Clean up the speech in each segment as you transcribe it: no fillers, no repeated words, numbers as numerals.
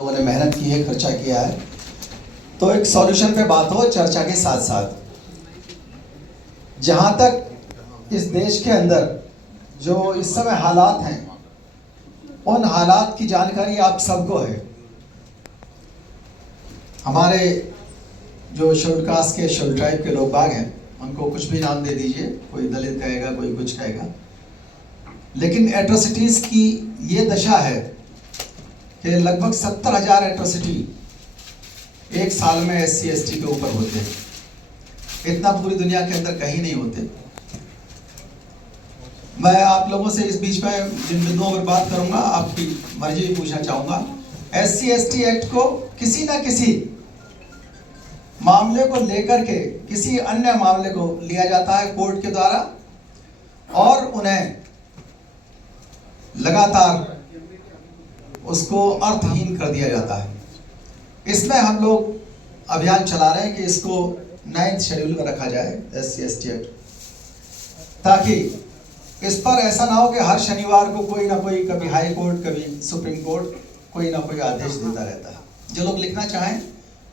लोगों ने मेहनत की है, खर्चा किया है, तो एक सॉल्यूशन पे बात हो चर्चा के साथ साथ। जहां तक इस देश के अंदर जो इस समय हालात हैं, उन हालात की जानकारी आप सबको है। हमारे जो शेड्यूल कास्ट के शेड्यूल ट्राइब के लोग बाग हैं, उनको कुछ भी नाम दे दीजिए, कोई दलित कहेगा, कोई कुछ कहेगा, लेकिन एट्रोसिटीज की ये दशा है कि लगभग 70,000 एट्रोसिटी एक साल में SC ST के ऊपर होते हैं। इतना पूरी दुनिया के अंदर कहीं नहीं होते। मैं आप लोगों से इस बीच में जिन बिंदुओं पर बात करूंगा, आपकी मर्जी भी पूछना चाहूंगा। SC ST एक्ट को किसी ना किसी मामले को लेकर के किसी अन्य मामले को लिया जाता है कोर्ट के द्वारा, और उन्हें लगातार उसको अर्थहीन कर दिया जाता है। इसमें हम लोग अभियान चला रहे हैं कि इसको 9th शेड्यूल में रखा जाए SC ST एक्ट, ताकि इस पर ऐसा ना हो कि हर शनिवार को कोई ना कोई, कभी हाई कोर्ट कभी सुप्रीम कोर्ट, कोई ना कोई आदेश देता रहता है। जो लोग लिखना चाहें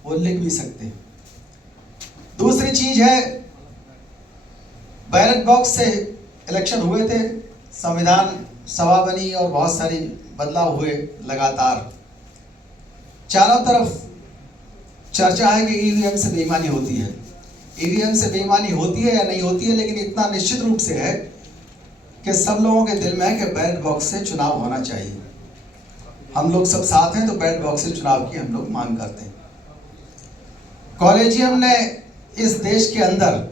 वो लिख भी सकते हैं। दूसरी चीज है, बैलेट बॉक्स से इलेक्शन हुए थे, संविधान सभा बनी और बहुत सारी बदलाव हुए लगातार। चारों तरफ चर्चा है कि EVM से बेईमानी होती है। EVM से बेईमानी होती है या नहीं होती है, लेकिन इतना निश्चित रूप से है कि सब लोगों के दिल में है कि बैलेट बॉक्स से चुनाव होना चाहिए। हम लोग सब साथ हैं, तो बैलेट बॉक्स से चुनाव की हम लोग मांग करते हैं। कॉलेजियम ने इस देश के अंदर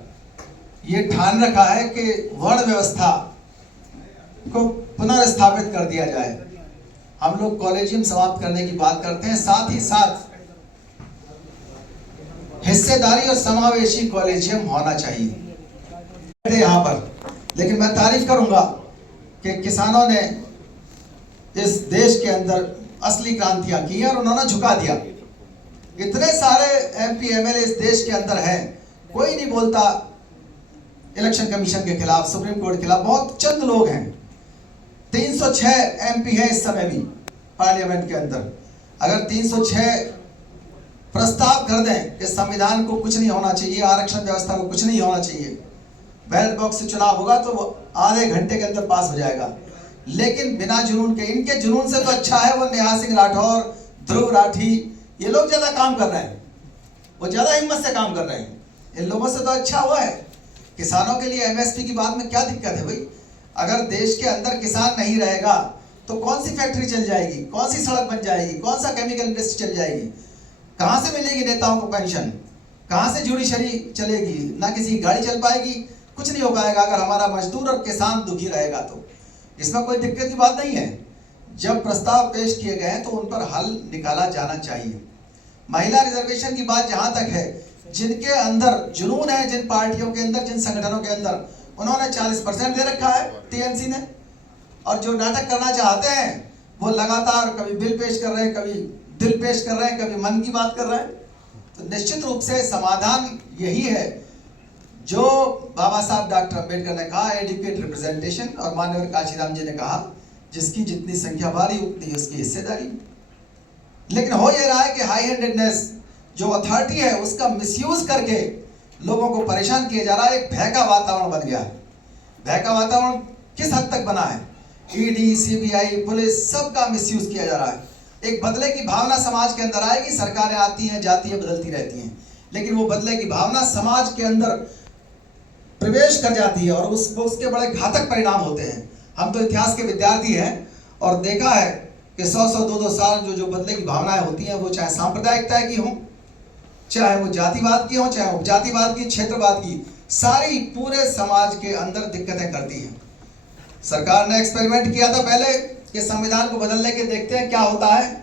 ये ठान रखा है कि वर्ण व्यवस्था को पुनर्स्थापित कर दिया जाए। हम लोग कॉलेजियम समाप्त करने की बात करते हैं, साथ ही साथ हिस्सेदारी और समावेशी कॉलेजियम होना चाहिए यहाँ पर। लेकिन मैं तारीफ करूंगा कि किसानों ने इस देश के अंदर असली क्रांतियां की और उन्होंने झुका दिया। इतने सारे MP MLA इस देश के अंदर हैं, कोई नहीं बोलता इलेक्शन कमीशन के खिलाफ, सुप्रीम कोर्ट के खिलाफ। बहुत चंद लोग हैं। 306 MP है इस समय भी पार्लियामेंट के अंदर। अगर 306 प्रस्ताव कर दें कि संविधान को कुछ नहीं होना चाहिए, आरक्षण व्यवस्था को कुछ नहीं होना चाहिए, बैलेट बॉक्स से चुनाव होगा, तो वो आधे घंटे के अंदर पास हो जाएगा। लेकिन बिना जुनून के, इनके जुनून से तो अच्छा है वो नेहा सिंह राठौर, ध्रुव राठी, ये लोग ज्यादा काम कर रहे हैं, वो ज्यादा हिम्मत से काम कर रहे हैं। इन लोगों से तो अच्छा हुआ है। किसानों के लिए MSP की बात में क्या दिक्कत है भाई? अगर देश के अंदर किसान नहीं रहेगा तो कौन सी फैक्ट्री चल जाएगी, कौन सी सड़क बन जाएगी, कौन सा केमिकल इंडस्ट्री चल जाएगी, कहां से मिलेगी नेताओं को पेंशन, कहां से जुडिशरी चलेगी, ना किसी गाड़ी चल पाएगी, कुछ नहीं हो पाएगा अगर हमारा मजदूर और किसान दुखी रहेगा। तो इसमें कोई दिक्कत की बात नहीं है। जब प्रस्ताव पेश किए गए हैं तो उन पर हल निकाला जाना चाहिए। महिला रिजर्वेशन की बात जहां तक है, जिनके अंदर जुनून है, जिन पार्टियों के अंदर, जिन संगठनों के अंदर, उन्होंने 40% दे रखा है TNC ने, और जो नाटक करना चाहते हैं वो लगातार कभी बिल पेश कर रहे हैं, कभी दिल पेश कर रहे हैं, कभी मन की बात कर रहे हैं। तो निश्चित रूप से समाधान यही है जो बाबा साहब डॉक्टर अम्बेडकर ने कहा, एडुकेट रिप्रेजेंटेशन, और माननीय काशीराम जी ने कहा, जिसकी जितनी संख्या भारी उतनी उसकी हिस्सेदारी। लेकिन हो ये रहा है कि हाई हैंडेडनेस, जो अथॉरिटी है उसका मिसयूज करके लोगों को परेशान किया जा रहा है। एक भय का वातावरण बन गया है। भय का वातावरण किस हद तक बना है? ED, CBI, पुलिस, सबका मिसयूज किया जा रहा है। एक बदले की भावना समाज के अंदर आएगी, सरकारें आती हैं जाती हैं बदलती रहती हैं, लेकिन वो बदले की भावना समाज के अंदर प्रवेश कर जाती है और उसके बड़े घातक परिणाम होते हैं। हम तो इतिहास के विद्यार्थी हैं और देखा है कि 100-100, 2-2 साल जो बदले की भावनाएं होती हैं, वो चाहे सांप्रदायिकता की हो, चाहे वो जातिवाद की हो, चाहे उपजातिवाद की, क्षेत्रवाद की, सारी पूरे समाज के अंदर दिक्कतें करती हैं। सरकार ने एक्सपेरिमेंट किया था पहले कि संविधान को बदलने के देखते हैं क्या होता है।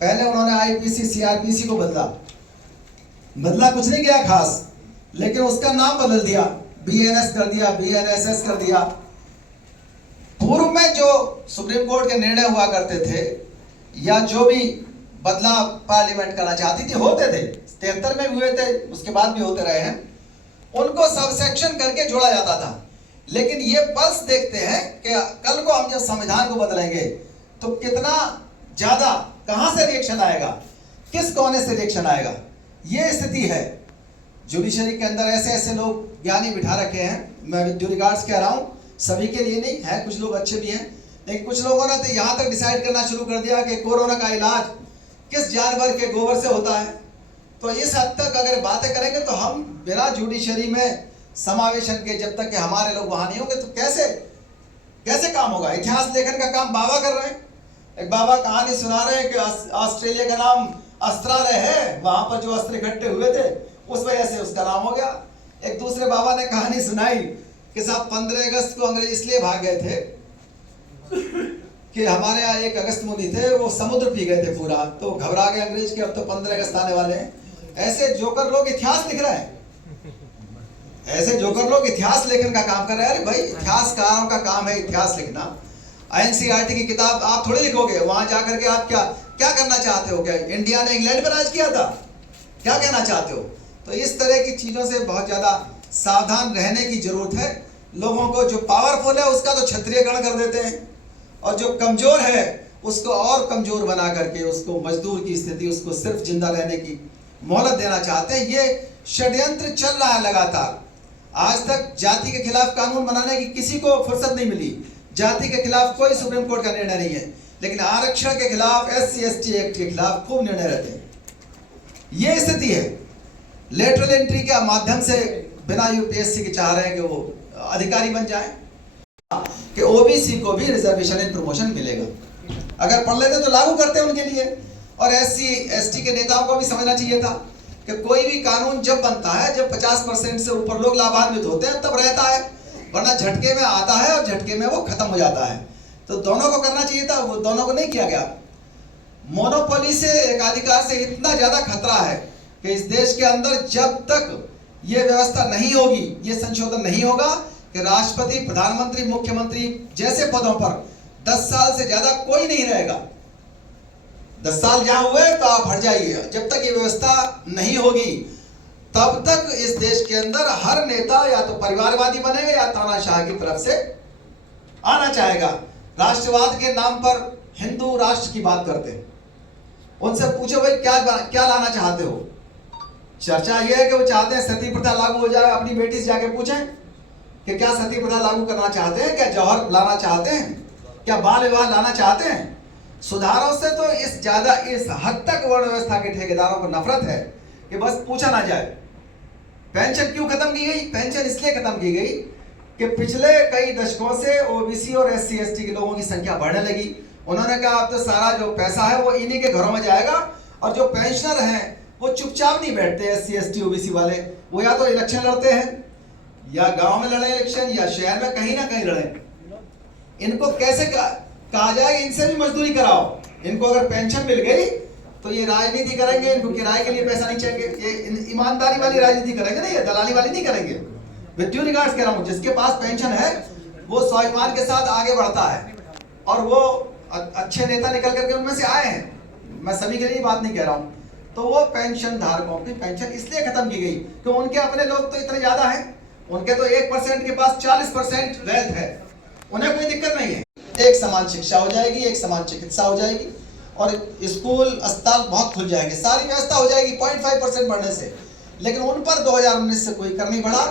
पहले उन्होंने IPC CRPC को बदला कुछ नहीं किया खास, लेकिन उसका नाम बदल दिया, BNS कर दिया, BNSS कर दिया। पूर्व में जो सुप्रीम कोर्ट के निर्णय हुआ करते थे या जो भी बदलाव पार्लियामेंट करना चाहती थी, होते थे, 73 में भी हुए थे, उसके बाद भी होते रहे हैं, उनको सबसेक्शन करके जोड़ा जाता था। लेकिन ये पल्स देखते हैं कि कल को हम जब संविधान को बदलेंगे तो कितना ज्यादा कहां से रिएक्शन आएगा, किस कोने से रिएक्शन आएगा, ये स्थिति है। जुडिशरी के अंदर ऐसे ऐसे लोग ज्ञानी बिठा रखे हैं, मैं विद ड्यू रिगार्ड्स कह रहा हूं, सभी के लिए नहीं है, कुछ लोग अच्छे भी हैं, लेकिन कुछ लोगों ने तो यहां तक डिसाइड करना शुरू कर दिया कि कोरोना का इलाज किस जानवर के गोबर से होता है। तो इस हद तक अगर बातें करेंगे तो हम बिना जुडिशरी में समावेशन के, जब तक कि हमारे लोग वहां नहीं होंगे तो कैसे काम होगा। इतिहास लेखन का काम बाबा कर रहे हैं। एक बाबा कहानी सुना रहे हैं कि ऑस्ट्रेलिया का नाम अस्त्रालय है, वहां पर जो अस्त्र इकट्ठे हुए थे उस वजह से उसका नाम हो गया। एक दूसरे बाबा ने कहानी सुनाई कि साहब 15 अगस्त को अंग्रेज इसलिए भाग गए थे कि हमारे यहाँ एक अगस्त मुनि थे, वो समुद्र पी गए थे पूरा, तो घबरा गए अंग्रेज के अब तो 15 अगस्त आने वाले हैं। ऐसे जोकर लोग इतिहास लिख रहे हैं, ऐसे जोकर लोग इतिहास लेखन का काम कर रहे हैं। अरे भाई, इतिहासकारों का काम है इतिहास लिखना। एनसीईआरटी की किताब आप थोड़ी लिखोगे, वहां जाकर के आप क्या करना चाहते हो, क्या इंडिया ने इंग्लैंड पर राज किया था, क्या कहना चाहते हो। तो इस तरह की चीजों से बहुत ज्यादा सावधान रहने की जरूरत है। लोगों को जो पावरफुल है उसका तो क्षत्रियकरण कर देते हैं, और जो कमजोर है उसको और कमजोर बना करके उसको मजदूर की स्थिति, उसको सिर्फ जिंदा रहने की मोहलत देना चाहते हैं। ये षड्यंत्र चल रहा है लगातार। आज तक जाति के खिलाफ कानून बनाने की किसी को फुर्सत नहीं मिली, जाति के खिलाफ कोई सुप्रीम कोर्ट का निर्णय नहीं है, लेकिन आरक्षण के खिलाफ, SC ST एक्ट के खिलाफ खूब निर्णय रहते हैं। ये स्थिति है। लेटरल एंट्री के माध्यम से बिना UPSC के चाह रहे हैं कि वो अधिकारी बन जाए, कि OBC को भी रिजर्वेशन इन प्रमोशन मिलेगा। अगर पढ़ लेते तो लागू करते उनके लिए। और SC ST के नेताओं को भी समझना चाहिए था कि कोई भी कानून जब बनता है, जब 50% से ऊपर लोग लाभान्वित होते हैं तब रहता है, वरना झटके में आता है और झटके में वो खत्म हो जाता है। तो दोनों को करना चाहिए था, वो दोनों को नहीं किया गया। मोनोपोली से, एकाधिकार से इतना ज्यादा खतरा है कि इस देश के अंदर जब तक ये व्यवस्था नहीं होगी, ये संशोधन नहीं होगा कि राष्ट्रपति, प्रधानमंत्री, मुख्यमंत्री जैसे पदों पर 10 साल से ज्यादा कोई नहीं रहेगा। 10 साल जहां हुए तो आप हट जाइए। जब तक ये व्यवस्था नहीं होगी तब तक इस देश के अंदर हर नेता या तो परिवारवादी बनेगा या तानाशाह की तरफ से आना चाहेगा। राष्ट्रवाद के नाम पर हिंदू राष्ट्र की बात करते हैं। उनसे पूछो भाई क्या लाना चाहते हो। चर्चा यह है कि वो चाहते हैं सती प्रथा लागू हो जाए। अपनी बेटी से जाके पूछें कि क्या सती प्रथा लागू करना चाहते हैं, क्या जौहर लाना चाहते हैं, क्या बाल विवाह लाना चाहते हैं। सुधारों से तो इस हद तक वर्ण व्यवस्था के ठेकेदारों को नफरत है कि बस पूछा ना जाए। पेंशन क्यों खत्म की गई? पेंशन इसलिए खत्म की गई कि पिछले कई दशकों से OBC और SC ST के लोगों की संख्या बढ़ने लगी। उन्होंने कहा अब तो सारा जो पैसा है वो इन्हीं के घरों में जाएगा, और जो पेंशनर हैं वो चुपचाप नहीं बैठते। SC ST OBC वाले वो या तो इलेक्शन लड़ते हैं, या गांव में लड़े इलेक्शन, या शहर में कहीं ना कहीं लड़े। इनको कैसे कहा जाए इनसे भी मजदूरी कराओ। इनको अगर पेंशन मिल गई तो ये राजनीति करेंगे, इनको किराए के लिए पैसा नहीं चाहिए, ये ईमानदारी वाली राजनीति करेंगे ना, ये दलाली वाली नहीं करेंगे। विद ड्यू रिगार्ड्स कह रहा हूं, जिसके पास पेंशन है वो स्वाभिमान के साथ आगे बढ़ता है, और वो अच्छे नेता निकल करके उनमें से आए हैं। मैं सभी के लिए बात नहीं कह रहा हूं। तो वो पेंशन धारकों की पेंशन इसलिए खत्म की गई कि उनके अपने लोग तो इतने ज्यादा हैं, उनके तो 1% के पास 40% वेल्थ है, उन्हें कोई दिक्कत नहीं है। एक समान शिक्षा हो जाएगी, एक समान चिकित्सा हो जाएगी, और स्कूल अस्पताल बहुत खुल जाएंगे, सारी व्यवस्था हो जाएगी 0.5% बढ़ने से। लेकिन उन पर 2019 से कोई कर नहीं बढ़ा।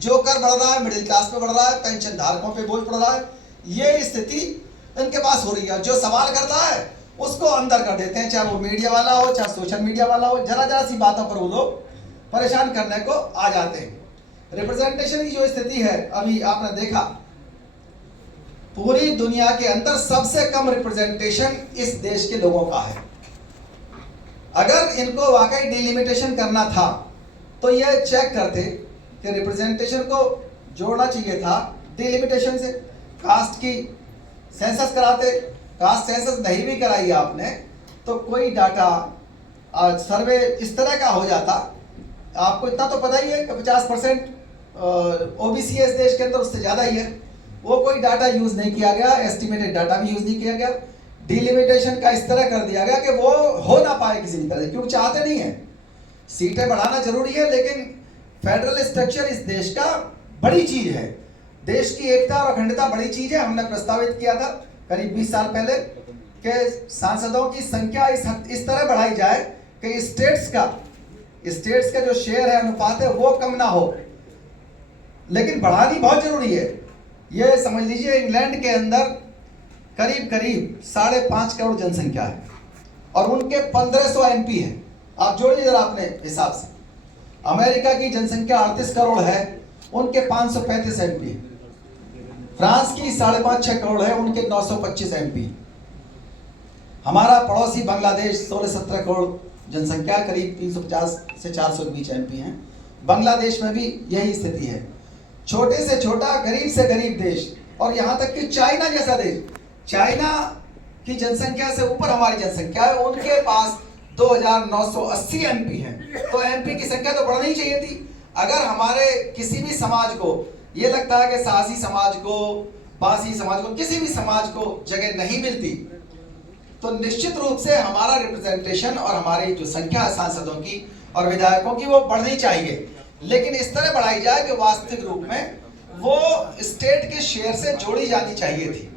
जो कर बढ़ रहा है मिडिल क्लास पे बढ़ रहा है, पेंशन धारकों पे बोझ पड़ रहा है। ये स्थिति इनके पास हो रही है। जो सवाल करता है उसको अंदर कर देते हैं, चाहे वो मीडिया वाला हो, चाहे सोशल मीडिया वाला हो। जरा सी बातों पर वो लोग परेशान करने को आ जाते हैं। रिप्रेजेंटेशन की जो स्थिति है, अभी आपने देखा पूरी दुनिया के अंदर सबसे कम रिप्रेजेंटेशन इस देश के लोगों का है। अगर इनको वाकई डिलिमिटेशन करना था तो ये चेक करते कि रिप्रेजेंटेशन को जोड़ना चाहिए था डिलिमिटेशन से। कास्ट की सेंसस कराते, कास्ट सेंसस नहीं भी कराई आपने तो कोई डाटा सर्वे इस तरह का हो जाता। आपको इतना तो पता ही है कि 50% OBC है इस देश के अंदर, उससे ज़्यादा ही है। वो कोई डाटा यूज नहीं किया गया, एस्टिमेटेड डाटा भी यूज नहीं किया गया। डिलिमिटेशन का इस तरह कर दिया गया कि वो हो ना पाए किसी भी तरह, क्योंकि चाहते नहीं है। सीटें बढ़ाना जरूरी है, लेकिन फेडरल स्ट्रक्चर इस देश का बड़ी चीज है। देश की एकता और अखंडता बड़ी चीज है। हमने प्रस्तावित किया था करीब 20 साल पहले कि सांसदों की संख्या इस तरह बढ़ाई जाए कि स्टेट्स का जो शेयर है, अनुपात है, वो कम ना हो, लेकिन बढ़ानी बहुत जरूरी है। ये समझ लीजिए इंग्लैंड के अंदर करीब 5.5 करोड़ जनसंख्या है और उनके 1500 एमपी है। आप जोड़िए जरा अपने हिसाब से। अमेरिका की जनसंख्या 38 करोड़ है, उनके 535 एमपी है। फ्रांस की 5.5-6 करोड़ है, उनके 925 एमपी। हमारा पड़ोसी बांग्लादेश 16-17 करोड़ जनसंख्या, करीब 350 से 400 के बीच एमपी हैं। बांग्लादेश में भी यही स्थिति है। छोटे से छोटा, गरीब से गरीब देश, और यहाँ तक कि चाइना जैसा देश, चाइना की जनसंख्या से ऊपर हमारी जनसंख्या है, उनके पास 2980 एमपी हैं। तो एमपी की संख्या तो बढ़नी चाहिए थी। अगर हमारे किसी भी समाज को ये लगता है कि साहसी समाज को, बासी समाज को, किसी भी समाज को जगह नहीं मिलती, तो निश्चित रूप से हमारा रिप्रेजेंटेशन और हमारी जो संख्या है सांसदों की और विधायकों की, वो बढ़नी चाहिए, लेकिन इस तरह बढ़ाई जाए कि वास्तविक रूप में वो स्टेट के शेयर से जोड़ी जानी चाहिए थी।